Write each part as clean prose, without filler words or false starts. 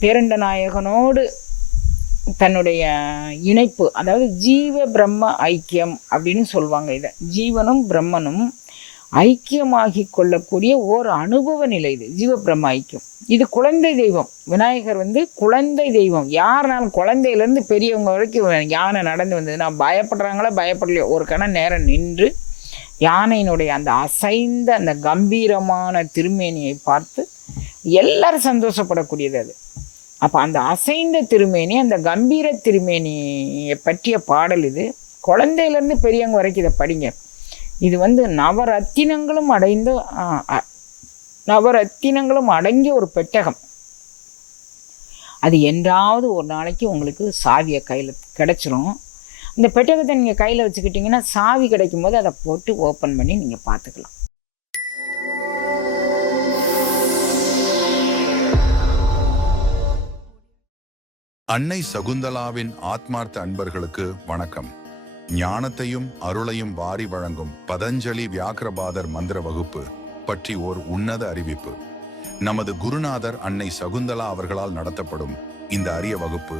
பேரண்ட நாயகனோடு தன்னுடைய இணைப்பு, அதாவது ஜீவ பிரம்ம ஐக்கியம் அப்படின்னு சொல்லுவாங்க. இதை ஜீவனும் பிரம்மனும் ஐக்கியமாகி கொள்ளக்கூடிய ஓர் அனுபவ நிலை இது ஜீவ பிரம்ம ஐக்கியம். இது குழந்தை தெய்வம். விநாயகர் குழந்தை தெய்வம். யாருனாலும் குழந்தையிலேருந்து பெரியவங்க வரைக்கும் யானை நடந்து வந்ததுன்னா பயப்படுறாங்களா பயப்படலையோ ஒரு கணம் நேரம் நின்று யானையினுடைய அந்த அசைந்த அந்த கம்பீரமான திருமேனியை பார்த்து எல்லாரும் சந்தோஷப்படக்கூடியது அது. அப்போ அந்த அசைந்த திருமேனி, அந்த கம்பீர திருமேனியை பற்றிய பாடல் இது. குழந்தையிலேருந்து பெரியவங்க வரைக்கும் இதை படிங்க. இது நவரத்தினங்களும் அடங்கிய ஒரு பெட்டகம். அது என்றாவது ஒரு நாளைக்கு உங்களுக்கு சாவியை கையில் கிடச்சிரும். இந்த பெட்டகத்தை நீங்கள் கையில் வச்சுக்கிட்டிங்கன்னா சாவி கிடைக்கும் போது அதை போட்டு ஓப்பன் பண்ணி நீங்கள் பார்த்துக்கலாம். அன்னை சகுந்தலாவின் ஆத்மார்த்த அன்பர்களுக்கு வணக்கம். ஞானத்தையும் அருளையும் வாரி வழங்கும் பதஞ்சலி வியாக்கிரபாதர் மந்திர வகுப்பு பற்றி ஓர் உன்னத அறிவிப்பு. நமது குருநாதர் அன்னை சகுந்தலா அவர்களால் நடத்தப்படும் இந்த அரிய வகுப்பு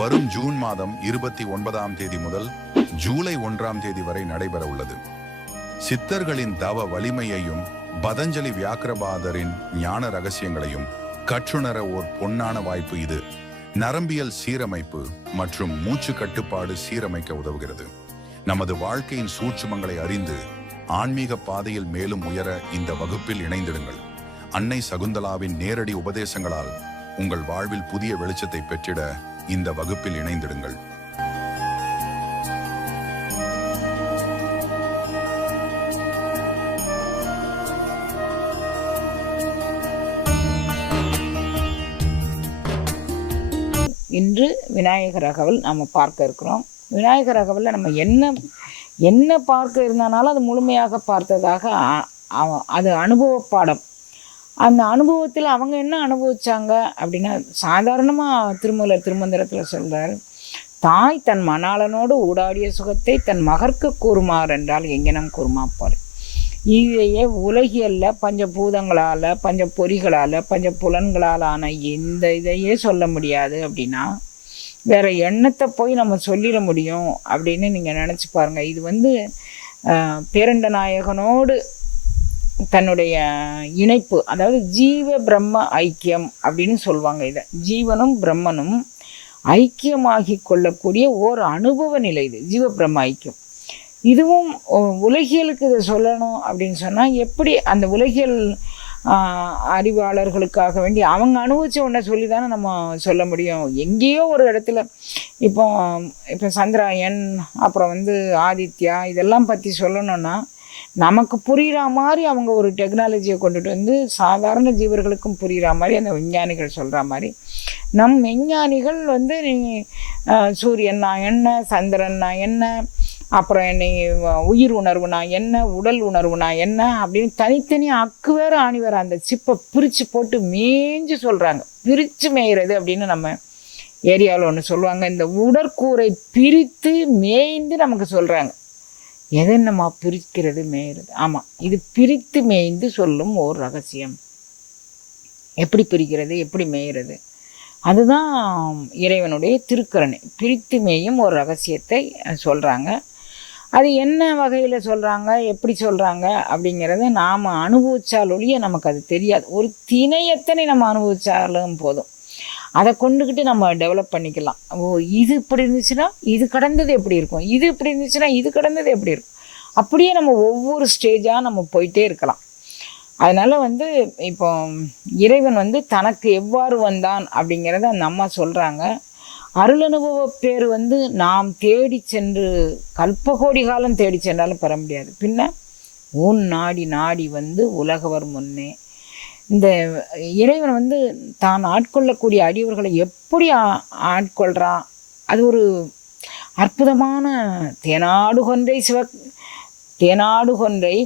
வரும் ஜூன் மாதம் 29ஆம் தேதி முதல் ஜூலை 1ஆம் தேதி வரை நடைபெற உள்ளது. சித்தர்களின் தவ வலிமையையும் பதஞ்சலி வியாக்கிரபாதரின் ஞான ரகசியங்களையும் கற்றுணர ஓர் பொன்னான வாய்ப்பு இது. நரம்பியல் சீரமைப்பு மற்றும் மூச்சு கட்டுப்பாடு சீரமைக்க உதவுகிறது. நமது வாழ்க்கையின் சூட்சுமங்களை அறிந்து ஆன்மீக பாதையில் மேலும் உயர இந்த வகுப்பில் இணைந்திடுங்கள். அன்னை சகுந்தலாவின் நேரடி உபதேசங்களால் உங்கள் வாழ்வில் புதிய வெளிச்சத்தை பெற்றிட இந்த வகுப்பில் இணைந்திடுங்கள். இன்று விநாயகர் அகவல் நம்ம பார்க்க இருக்கிறோம். விநாயகர் அகவலில் நம்ம என்ன பார்க்க இருந்தாலும் அது முழுமையாக பார்த்ததாக அது அனுபவ பாடம். அந்த அனுபவத்தில் அவங்க என்ன அனுபவிச்சாங்க அப்படின்னா, சாதாரணமாக திருமூலர் திருமந்திரத்தில் சொல்கிறார், தாய் தன் மணாளனோடு ஊடாடிய சுகத்தை தன் மகற்கு கூறுமாறு என்றால் எங்கனம் கூறுமாப்பார். இதையே உலகியல்ல பஞ்சபூதங்களால், பஞ்ச பொறிகளால், பஞ்ச புலன்களால் ஆன இந்த இதையே சொல்ல முடியாது அப்படின்னா வேற எண்ணத்தை போய் நம்ம சொல்லிட முடியும் அப்படின்னு நீங்கள் நினச்சி பாருங்கள். இது பேரண்ட நாயகனோடு தன்னுடைய இணைப்பு, அதாவது ஜீவ பிரம்ம ஐக்கியம் அப்படின்னு சொல்லுவாங்க. இதை ஜீவனும் பிரம்மனும் ஐக்கியமாகி கொள்ளக்கூடிய ஓர் அனுபவ நிலை இது ஜீவ பிரம்ம ஐக்கியம். இதுவும் உலகியலுக்கு இதை சொல்லணும் அப்படின்னு சொன்னால் எப்படி அந்த உலகியல் அறிவாளர்களுக்காக வேண்டி அவங்க அனுபவிச்ச ஒன்றை சொல்லி தானே நம்ம சொல்ல முடியும். எங்கேயோ ஒரு இடத்துல இப்போ சந்திராயன், அப்புறம் ஆதித்யா, இதெல்லாம் பற்றி சொல்லணும்னா நமக்கு புரிகிற மாதிரி அவங்க ஒரு டெக்னாலஜியை கொண்டுட்டு சாதாரண ஜீவர்களுக்கும் புரிகிற மாதிரி அந்த விஞ்ஞானிகள் சொல்கிற மாதிரி நம் விஞ்ஞானிகள் சூரியன்னா என்ன, சந்திரன்னா என்ன, அப்புறம் என்னை உயிர் உணர்வுனா என்ன, உடல் உணர்வுனா என்ன அப்படின்னு தனித்தனி அக்கு வேறு ஆணி வேறு அந்த சிப்பை பிரித்து போட்டு மேய்ஞ்சு சொல்கிறாங்க. பிரித்து மேய்கிறது அப்படின்னு நம்ம ஏரியாவில் ஒன்று சொல்லுவாங்க. இந்த உடற்கூரை பிரித்து மேய்ந்து நமக்கு சொல்கிறாங்க. எதை நம்ம பிரிக்கிறது மேய்கிறது? ஆமாம், இது பிரித்து மேய்ந்து சொல்லும் ஓர் ரகசியம். எப்படி பிரிக்கிறது, எப்படி மேய்கிறது, அதுதான் இறைவனுடைய திருக்கரணை. பிரித்து மேயும் ஒரு ரகசியத்தை சொல்கிறாங்க. அது என்ன வகையில் சொல்கிறாங்க, எப்படி சொல்கிறாங்க அப்படிங்கிறத நாம் அனுபவிச்சால் ஒழிய நமக்கு அது தெரியாது. ஒரு திணையத்தனை நம்ம அனுபவிச்சாலும் போதும், அதை கொண்டுக்கிட்டு நம்ம டெவலப் பண்ணிக்கலாம். இது இப்படி இருந்துச்சுன்னா இது கடந்தது எப்படி இருக்கும், இது இப்படி இருந்துச்சுன்னா இது கடந்தது எப்படி இருக்கும், அப்படியே நம்ம ஒவ்வொரு ஸ்டேஜாக நம்ம போயிட்டே இருக்கலாம். அதனால் இப்போ இறைவன் தனக்கு எவ்வாறு வந்தான் அப்படிங்கிறத அந்த அம்மா சொல்கிறாங்க. அருளனுபவ பேர் நாம் தேடி சென்று கல்பகோடி காலம் தேடி சென்றாலும் பெற முடியாது. பின்ன ஊன் நாடி நாடி உலகவர் முன்னே இந்த இறைவன் தான் ஆட்கொள்ளக்கூடிய அடியவர்களை எப்படி ஆட்கொள்கிறான், அது ஒரு அற்புதமான தேனாடு கொன்றை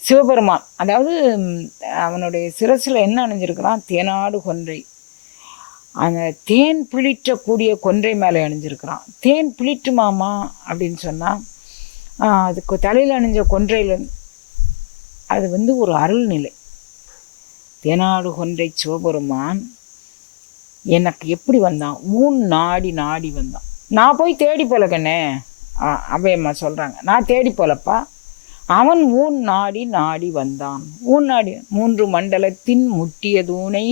சிவபெருமான். அதாவது அவனுடைய சிரசில் என்ன அணிஞ்சிருக்கிறான், தேனாடு கொன்றை. அந்த தேன் பிழிற்றக்கூடிய கொன்றை மேலே அணிஞ்சிருக்கிறான். தேன் பிழிற்றுமாமா அப்படின்னு சொன்னால் அதுக்கு தலையில் அணிஞ்ச கொன்றையில் அது ஒரு அருள்நிலை. தேனாடு கொன்றை சிவபெருமான் எனக்கு எப்படி வந்தான்? ஊன் நாடி நாடி வந்தான். நான் போய் தேடி போல கண்ணே. அவையம்மா சொல்கிறாங்க, நான் தேடி போலப்பா, அவன் ஊன் நாடி நாடி வந்தான். ஊன் நாடி 3 மண்டலத்தின் முட்டியதூனை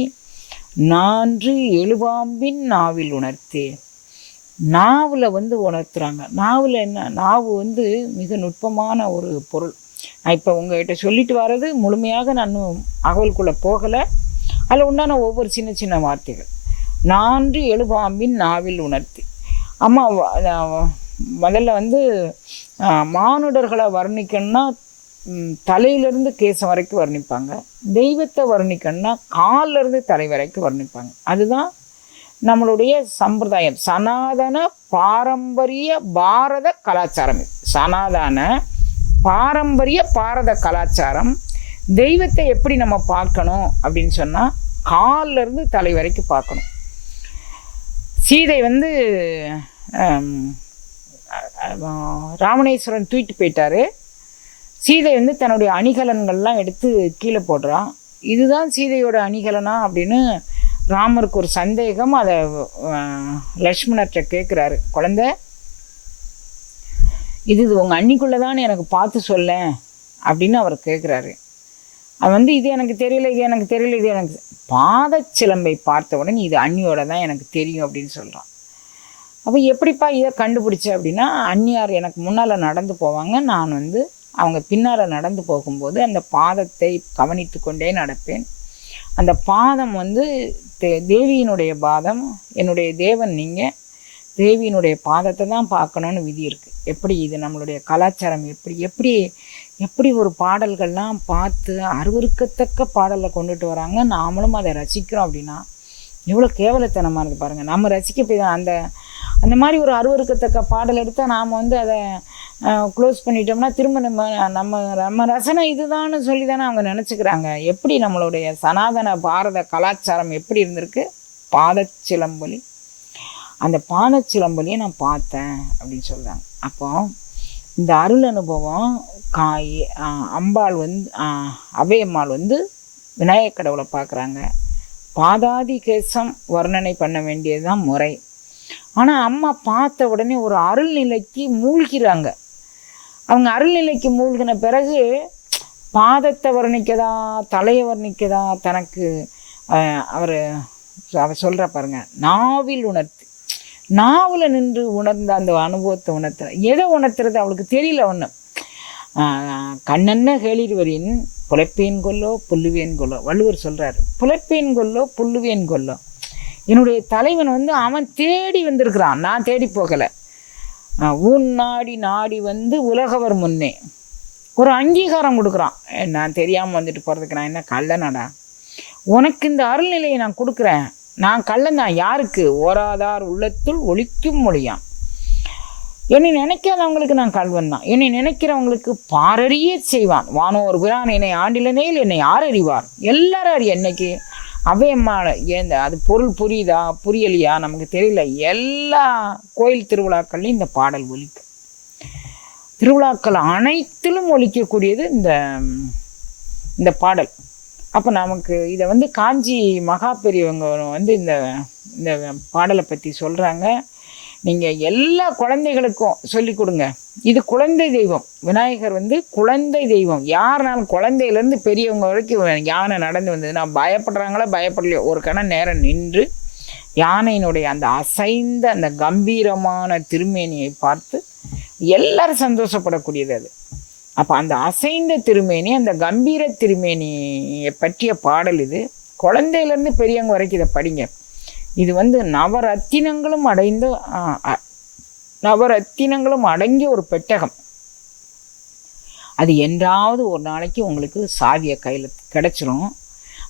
நான்று எழுபாம்பின் நாவில் உணர்த்தேன். நாவில் உணர்த்துறாங்க. நாவில் என்ன? நாவு மிக நுட்பமான ஒரு பொருள். நான் இப்போ உங்கள்கிட்ட சொல்லிட்டு வர்றது முழுமையாக நான் அகவலுக்குள்ளே போகலை. அதில் உண்டான ஒவ்வொரு சின்ன சின்ன வார்த்தைகள். நான்று எழுபாம்பின் நாவில் உணர்த்தி. அம்மா முதல்ல மானுடர்களை வர்ணிக்கணும்னா தலையிலேருந்து கேசம் வரைக்கும் வர்ணிப்பாங்க. தெய்வத்தை வர்ணிக்கணும்னா காலிலேருந்து தலை வரைக்கும் வர்ணிப்பாங்க. அதுதான் நம்மளுடைய சம்பிரதாயம், சனாதன பாரம்பரிய பாரத கலாச்சாரம். சனாதன பாரம்பரிய பாரத கலாச்சாரம். தெய்வத்தை எப்படி நம்ம பார்க்கணும் அப்படின்னு சொன்னால் காலிலேருந்து தலை வரைக்கும் பார்க்கணும். சீதை ராவணேஸ்வரன் தூக்கிட்டு போயிட்டாரு. சீதை தன்னுடைய அணிகலன்கள்லாம் எடுத்து கீழே போடுறான். இதுதான் சீதையோட அணிகலனா அப்படின்னு ராமருக்கு ஒரு சந்தேகம். அதை லக்ஷ்மணர்கிட்ட கேட்குறாரு, குழந்தை இது உங்கள் அன்னிக்குள்ளே தான் எனக்கு பார்த்து சொல்ல அப்படின்னு அவர் கேட்குறாரு. அது இது எனக்கு தெரியல, இது எனக்கு தெரியல, இது எனக்கு பாதச்சிலம்பை பார்த்த உடனே இது அண்ணியோட தான் எனக்கு தெரியும் அப்படின்னு சொல்கிறான். அப்போ எப்படிப்பா இதை கண்டுபிடிச்ச அப்படின்னா, அண்ணியார் எனக்கு முன்னால் நடந்து போவாங்க, நான் அவங்க பின்னால் நடந்து போகும்போது அந்த பாதத்தை கவனித்து கொண்டே நடப்பேன். அந்த பாதம் தேவியினுடைய பாதம், என்னுடைய தேவன் நீங்கள், தேவியினுடைய பாதத்தை தான் பார்க்கணுன்னு விதி இருக்குது. எப்படி இது நம்மளுடைய கலாச்சாரம், எப்படி எப்படி ஒரு பாடல்கள்லாம் பார்த்து அருவருக்கத்தக்க பாடலை கொண்டுட்டு வராங்க, நாமளும் அதை ரசிக்கிறோம் அப்படின்னா எவ்வளோ கேவலத்தனமாக இருக்குது பாருங்கள். நம்ம ரசிக்க போய் தான் அந்த மாதிரி ஒரு அருவருக்கத்தக்க பாடல் எடுத்தால் நாம் அதை க்ளோஸ் பண்ணிட்டோம்னா திரும்ப நம்ம ரசனை இதுதான்னு சொல்லி தானே அவங்க நினச்சிக்கிறாங்க. எப்படி நம்மளுடைய சனாதன பாரத கலாச்சாரம் எப்படி இருந்திருக்கு? பாதச்சிலம்பொலி, அந்த பாதச்சிலம்பொலியை நான் பார்த்தேன் அப்படின்னு சொல்கிறாங்க. அப்போ இந்த அருள் அனுபவம் அம்பாள் அவையம்மாள் விநாயகர் கடவுளை பார்க்குறாங்க. பாதாதி கேசம் வர்ணனை பண்ண வேண்டியது தான் முறை. ஆனால் அம்மா பார்த்த உடனே ஒரு அருள்நிலைக்கு மூழ்கிறாங்க. அவங்க அருள்நிலைக்கு மூழ்கின பிறகு பாதத்தை வர்ணிக்கதா தலையை வர்ணிக்கதா தனக்கு அவர் சொல்கிற பாருங்க, நாவில் உணர்த்து. நாவில் நின்று உணர்ந்த அந்த அனுபவத்தை உணர்த்துற. எதை உணர்த்துறது அவளுக்கு தெரியல. ஒன்று கண்ணென்ன கேளிர்வரின் புலைப்பேன் கொல்லோ புல்லுவேன் கொல்லோ. வள்ளுவர் சொல்கிறார், புலைப்பேன் கொல்லோ புல்லுவேன் கொல்லோ. என்னுடைய தலைவன் அவன் தேடி வந்திருக்கிறான், நான் தேடி போகலை. ஊன் நாடி நாடி உலகவர் முன்னே ஒரு அங்கீகாரம் கொடுக்குறான். நான் தெரியாமல் வந்துட்டு போகிறதுக்கு நான் என்ன கள்ளனடா? உனக்கு இந்த அருள்நிலையை நான் கொடுக்குறேன். நான் கள்ளன் தான். யாருக்கு? ஓராதார் உள்ளத்துள் ஒழிக்கும் மொழியான். என்னை நினைக்காதவங்களுக்கு நான் கல்வன் தான். என்னை நினைக்கிறவங்களுக்கு பாரறிய செய்வான். வானோர் பிரான் என்னை ஆண்டிலனேல் என்னை யார் அறிவார்? எல்லாரும் அறிய. என்னைக்கு அவையம்மா அது பொருள் புரியுதா புரியலையா நமக்கு தெரியல. எல்லா கோயில் திருவிழாக்கள்லையும் இந்த பாடல் ஒலிக்கும். திருவிழாக்கள் அனைத்திலும் ஒலிக்கக்கூடியது இந்த பாடல். அப்போ நமக்கு இதை காஞ்சி மகா பெரியவங்க இந்த பாடலை பற்றி சொல்கிறாங்க. நீங்கள் எல்லா குழந்தைகளுக்கும் சொல்லி கொடுங்க. இது குழந்தை தெய்வம். விநாயகர் குழந்தை தெய்வம். யாருனாலும் குழந்தையிலேருந்து பெரியவங்க வரைக்கும் யானை நடந்து வந்ததுன்னா பயப்படுறாங்களா பயப்படலையோ ஒரு கணம் நேரம் நின்று யானையினுடைய அந்த அசைந்த அந்த கம்பீரமான திருமேனியை பார்த்து எல்லாரும் சந்தோஷப்படக்கூடியது அது. அப்போ அந்த அசைந்த திருமேனி, அந்த கம்பீர திருமேனியை பற்றிய பாடல் இது. குழந்தையிலேருந்து பெரியவங்க வரைக்கும் இதை படிங்க. இது நவரத்தினங்களும் அடங்கிய ஒரு பெட்டகம். அது என்றாவது ஒரு நாளைக்கு உங்களுக்கு சாவியை கையில் கிடச்சிரும்.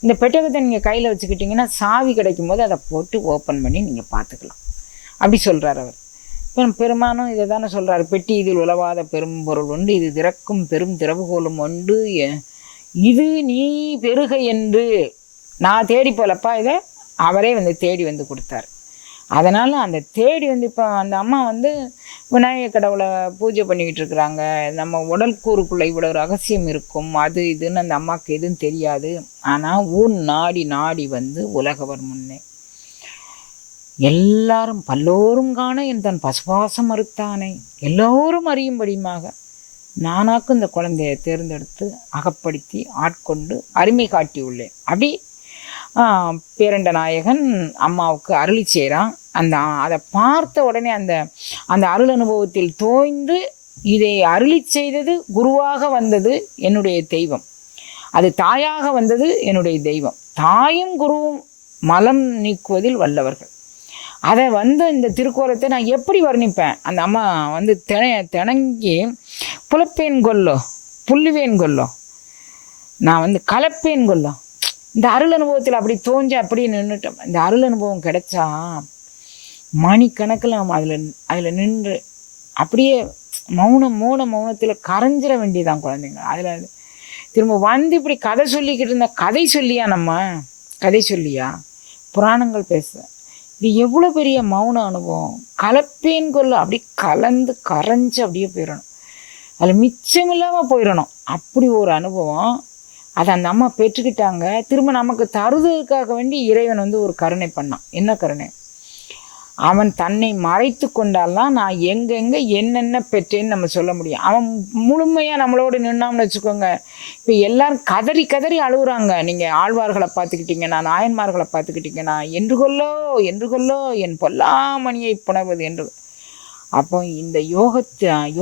இந்த பெட்டகத்தை நீங்கள் கையில் வச்சுக்கிட்டிங்கன்னா சாவி கிடைக்கும் போது அதை போட்டு ஓப்பன் பண்ணி நீங்கள் பார்த்துக்கலாம். அப்படி சொல்கிறார் அவர். பெருமானும் இதை தானே சொல்கிறார், பெட்டி இதில் உலவாத பெரும் பொருள் உண்டு, இது திறக்கும் பெரும் திறவுகோலும் உண்டு, இது நீ பெருக என்று. நான் தேடி போலப்பா, இதை அவரே தேடி கொடுத்தார். அதனால் அந்த தேடி இப்போ அந்த அம்மா விநாயகர் கடவுளை பூஜை பண்ணிக்கிட்டு இருக்கிறாங்க. நம்ம உடல் கூறுக்குள்ளே இவ்வளோ ரகசியம் இருக்கும், அது இதுன்னு அந்த அம்மாவுக்கு எதுவும் தெரியாது. ஆனால் ஊன் நாடி நாடி உலகவர் முன்னே எல்லாரும் பல்லோரும் காண என் தன் பசுபாசம் மறுத்தானே எல்லோரும் அறியும்படியுமாக நானாக்கும் இந்த குழந்தையை தேர்ந்தெடுத்து அகப்படுத்தி ஆட்கொண்டு அருமை காட்டியுள்ளேன். அப்படி பேரண்ட நாயகன் அம்மாவுக்கு அருளி செய்கிறான். அதை பார்த்த உடனே அந்த அருள் அனுபவத்தில் தோய்ந்து இதை அருளி செய்தது குருவாக வந்தது என்னுடைய தெய்வம், அது தாயாக வந்தது என்னுடைய தெய்வம். தாயும் குருவும் மலம் நீக்குவதில் வல்லவர்கள். அதை இந்த திருக்கோலத்தை நான் எப்படி வர்ணிப்பேன்? அந்த அம்மா திணங்கி புலப்பேன் கொல்லோ புல்லுவேன் கொல்லோ, நான் கலப்பேன் கொல்லோ. இந்த அருள் அனுபவத்தில் அப்படி தோன்றி அப்படியே நின்றுட்டோம். இந்த அருள் அனுபவம் கிடைச்சா மணிக்கணக்கில் நம்ம அதில் நின்று அப்படியே மௌனத்தில் கரைஞ்சிட வேண்டியதான் குழந்தைங்க. அதில் திரும்ப இப்படி கதை சொல்லிக்கிட்டு இருந்த கதை சொல்லியா நம்ம கதை சொல்லியா புராணங்கள் பேச, இது எவ்வளோ பெரிய மௌன அனுபவம். கலப்பேன் கொள்ள அப்படி கலந்து கரைஞ்சி அப்படியே போயிடணும், அதில் மிச்சமில்லாமல் போயிடணும். அப்படி ஒரு அனுபவம் அதை அந்த அம்மா பெற்றுக்கிட்டாங்க. திரும்ப நமக்கு தருவதற்காக வேண்டி இறைவன் ஒரு கருணை பண்ணான். என்ன கருணை? அவன் தன்னை மறைத்து கொண்டாலாம் நான் எங்கெங்கே என்னென்ன பெற்றேன்னு நம்ம சொல்ல முடியும். அவன் முழுமையாக நம்மளோடு நின்னான்னு வச்சுக்கோங்க. இப்போ எல்லாரும் கதறி கதறி அழுகுறாங்க. நீங்கள் ஆழ்வார்களை பார்த்துக்கிட்டீங்கன்னா, நாயன்மார்களை பார்த்துக்கிட்டீங்கன்னா, என்று கொல்லோ என் பொல்லாமணியை புணவது என்று. அப்போ இந்த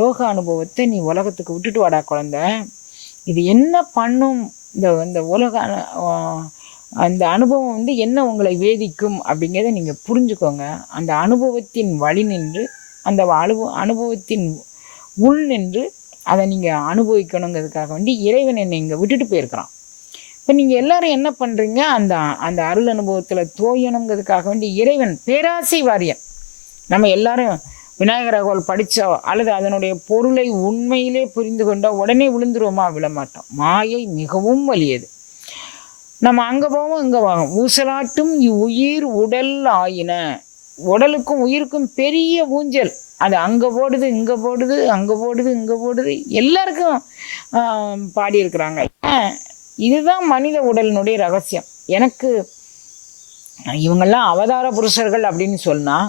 யோக அனுபவத்தை நீ உலகத்துக்கு விட்டுட்டு வாடா குழந்தை. இது என்ன பண்ணும்? இந்த உலக அந்த அனுபவம் என்ன உங்களை வேதிக்கும் அப்படிங்கிறத நீங்கள் புரிஞ்சுக்கோங்க. அந்த அனுபவத்தின் வழி நின்று, அந்த அனுபவத்தின் உள் நின்று அதை நீங்கள் அனுபவிக்கணுங்கிறதுக்காக வேண்டி இறைவன் என்னை இங்கே விட்டுட்டு போயிருக்கிறான். இப்போ நீங்கள் எல்லாரும் என்ன பண்ணுறீங்க? அந்த அருள் அனுபவத்தில் தோயணுங்கிறதுக்காக வேண்டி இறைவன் பேராசை வாரியன். நம்ம எல்லாரும் விநாயகர் அகவல் படித்தோ அல்லது அதனுடைய பொருளை உண்மையிலே புரிந்து கொண்டோ உடனே விழுந்துருவோமா? விழமாட்டோம். மாயை மிகவும் வலியது. நம்ம அங்கே போவோம் இங்கே வாங்க. ஊசலாட்டும் உயிர் உடல் ஆயின. உடலுக்கும் உயிருக்கும் பெரிய ஊஞ்சல். அது அங்கே போடுது இங்கே போடுது, அங்கே போடுது இங்கே போடுது, எல்லாருக்கும் பாடியிருக்கிறாங்க. இதுதான் மனித உடலினுடைய ரகசியம். எனக்கு இவங்கெல்லாம் அவதார புருஷர்கள் அப்படின்னு சொன்னால்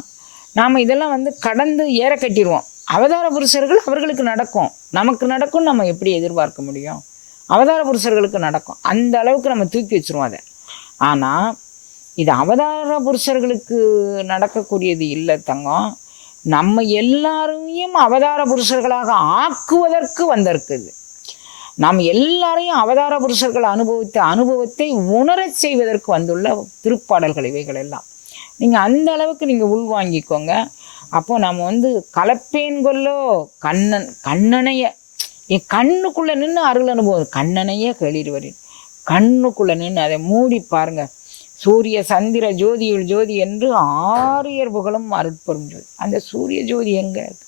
நாம் இதெல்லாம் கடந்து ஏற கட்டிடுவோம். அவதார புருஷர்கள் அவர்களுக்கு நடக்கும், நமக்கு நடக்கும். நம்ம எப்படி எதிர்பார்க்க முடியும்? அவதார புருஷர்களுக்கு நடக்கும். அந்த அளவுக்கு நம்ம தூக்கி வச்சுருவோம் அதை. ஆனால் இது அவதார புருஷர்களுக்கு நடக்கக்கூடியது இல்லை தங்கம். நம்ம எல்லாரையும் அவதார புருஷர்களாக ஆக்குவதற்கு வந்திருக்குது. நாம் எல்லாரையும் அவதார புருஷர்கள் அனுபவத்தை உணரச் செய்வதற்கு வந்துள்ள திருப்பாடல்கள் இவைகள் எல்லாம். நீங்கள் அந்த அளவுக்கு நீங்கள் உள்வாங்கிக்கோங்க. அப்போ நம்ம கலப்பேன் கொல்லோ கண்ணனைய என் கண்ணுக்குள்ளே நின்று அருள் அனுபவம். கண்ணனையே கேளிடுவரின் கண்ணுக்குள்ளே நின்று அதை மூடி பாருங்க. சூரிய சந்திர ஜோதியுள் ஜோதி என்று ஆரியர் புகழும் அருட்பெரும் ஜோதி. அந்த சூரிய ஜோதி எங்கே இருக்கு?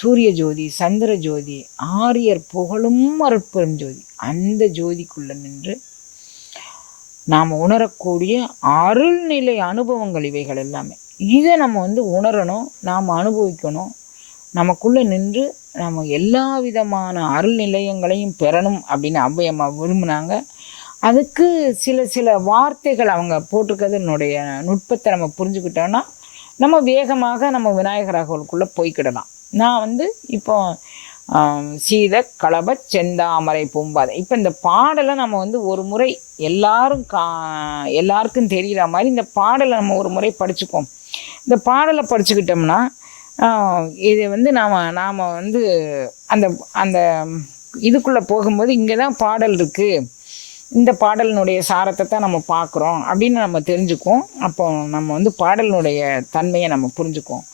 சூரிய ஜோதி, சந்திர ஜோதி, ஆரியர் புகழும் அருட்பெரும் ஜோதி. அந்த ஜோதிக்குள்ளே நின்று நாம் உணரக்கூடிய அருள்நிலை அனுபவங்கள் இவைகள் எல்லாமே. இதை நம்ம உணரணும், நாம் அனுபவிக்கணும். நமக்குள்ளே நின்று நம்ம எல்லா விதமான அருள் நிலையங்களையும் பெறணும் அப்படின்னு ஔவையம்மா விரும்பினாங்க. அதுக்கு சில வார்த்தைகள் அவங்க போட்டிருக்கிறதுனுடைய நுட்பத்தை நம்ம புரிஞ்சுக்கிட்டோன்னா நம்ம வேகமாக நம்ம விநாயகர் அகவலுக்குள்ளே போய்க்கிடலாம். நான் இப்போ சீத களப செந்தாமரை பூம்பாதை, இப்போ இந்த பாடலை நம்ம ஒரு முறை எல்லாருக்கும் தெரிகிற மாதிரி இந்த பாடலை நம்ம ஒரு முறை படிச்சுப்போம். இந்த பாடலை படிச்சுக்கிட்டோம்னா இது நாம் அந்த அந்த இதுக்குள்ளே போகும்போது இங்கே தான் பாடல் இருக்குது, இந்த பாடலினுடைய சாரத்தை தான் நம்ம பார்க்குறோம் அப்படின்னு நம்ம தெரிஞ்சுக்குவோம். அப்போ நம்ம பாடலினுடைய தன்மையை நம்ம புரிஞ்சுக்குவோம்.